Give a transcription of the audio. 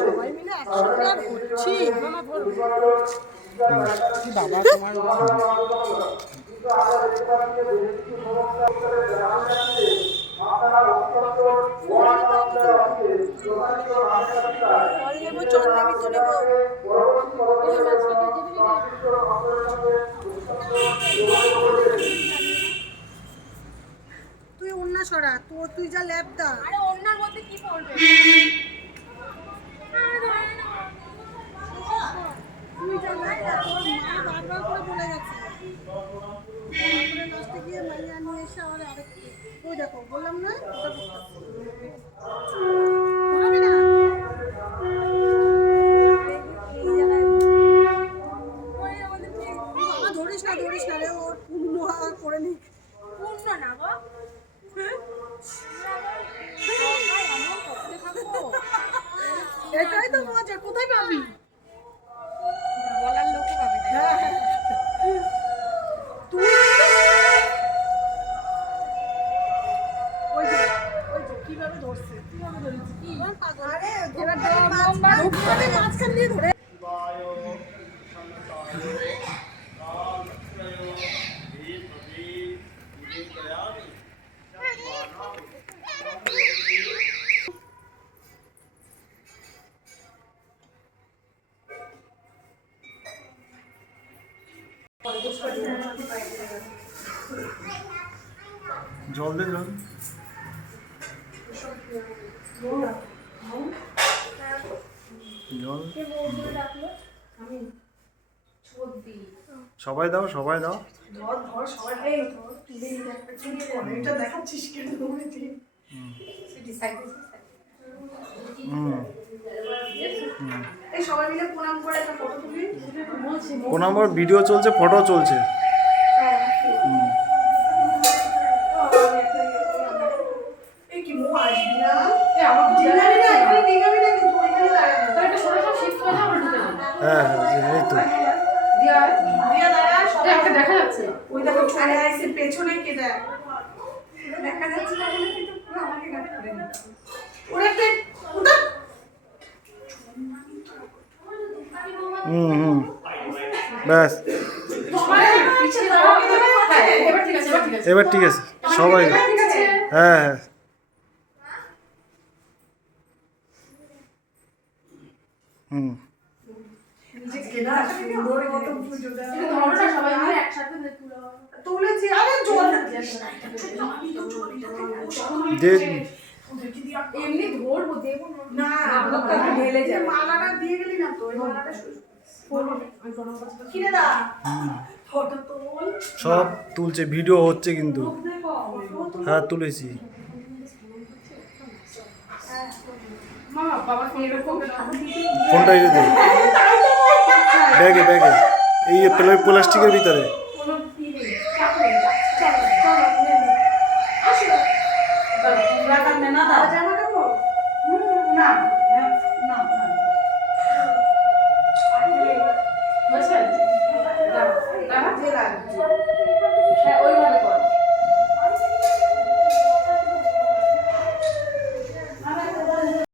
সবাই মিলে একসাথে আর হচ্ছি বাবা তোমার তুই ওন্না সরা তুই যা ল্যাব দা। আরে ওন্নার মধ্যে কি পড়বে? তুই যা ল্যাব দা, তোর মা বারবার করে বলে গেছে। তারপরে লাস্টে গিয়ে মাইয়া নিয়ে এসে আবার আরেকটু ওই দেখো বললাম না ওটা হবে না। ধরিস না রে, ওর পূর্ণ করে নি। পূর্ণ না গো, এটাই তো মজা, কোথায় পাবি? বলার লোক পাবি। তুই কিভাবে ধরছে, কিভাবে ধরেছি কি? আরে এবার মাঝখান দিয়ে ধরে জল দে জল। জল সবাই দাও সবাই দাও। প্রণাম কর, ভিডিও চলছে, ফটো চলছে। হ্যাঁ এই তো দেখা যাচ্ছে ওই দেখো চলে আসছে পেছনে কে দেখ দেখা যাচ্ছে না বলে কিন্তু পুরো আমাকে গাড়ি করে নিল ওরে তে ওটা ব্যাস এবার ঠিক আছে সবাই। হ্যাঁ হ্যাঁ হুম এমনি ধরবো দেবো না ঢেলে যাবে মালাটা দিয়ে গেলি না তো মালাটা কিরে দা ফটো তোল সব তুলছে, ভিডিও হচ্ছে কিন্তু। হ্যাঁ তুলেছি। ফোনটা এই দে ব্যাগে ব্যাগে এই প্লাস্টিকের ভিতরে।